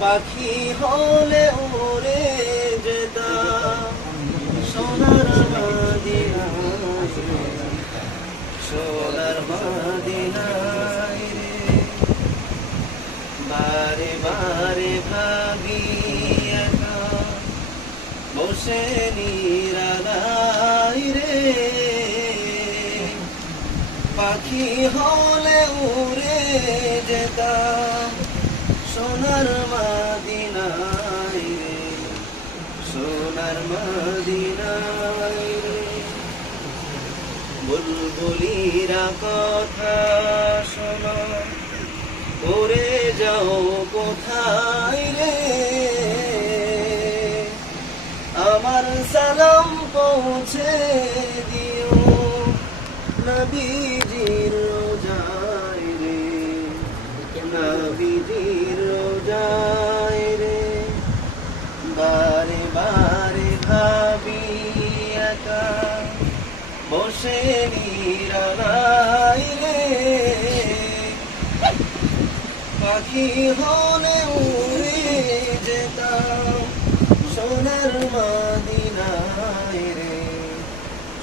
পাখি হলে উড়ে যেতাম সোনার মদিনায়, সোনার মদিনায় রে। বারে বারে ভাবি একা বসে নিরালায় রে, পাখি হলে উড়ে যেতাম সোনার মদিনায় রে, সোনার মদিনায় রে। বুলবুলিরা কথা শোনো, উড়ে যাও কোথায় রে, আমার সালাম পৌঁছে দিও নবীজির রোজায় রে, নবীজির রোজায় রে। বারে বারে ভাবি একা বসে নিরালায় রে, পাখি হলে উড়ে যেতাম সোনার মদিনায় রে,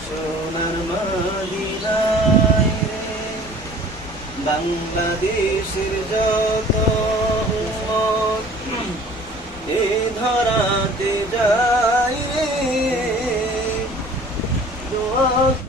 সোনার মদিনায় রে। বাংলাদেশের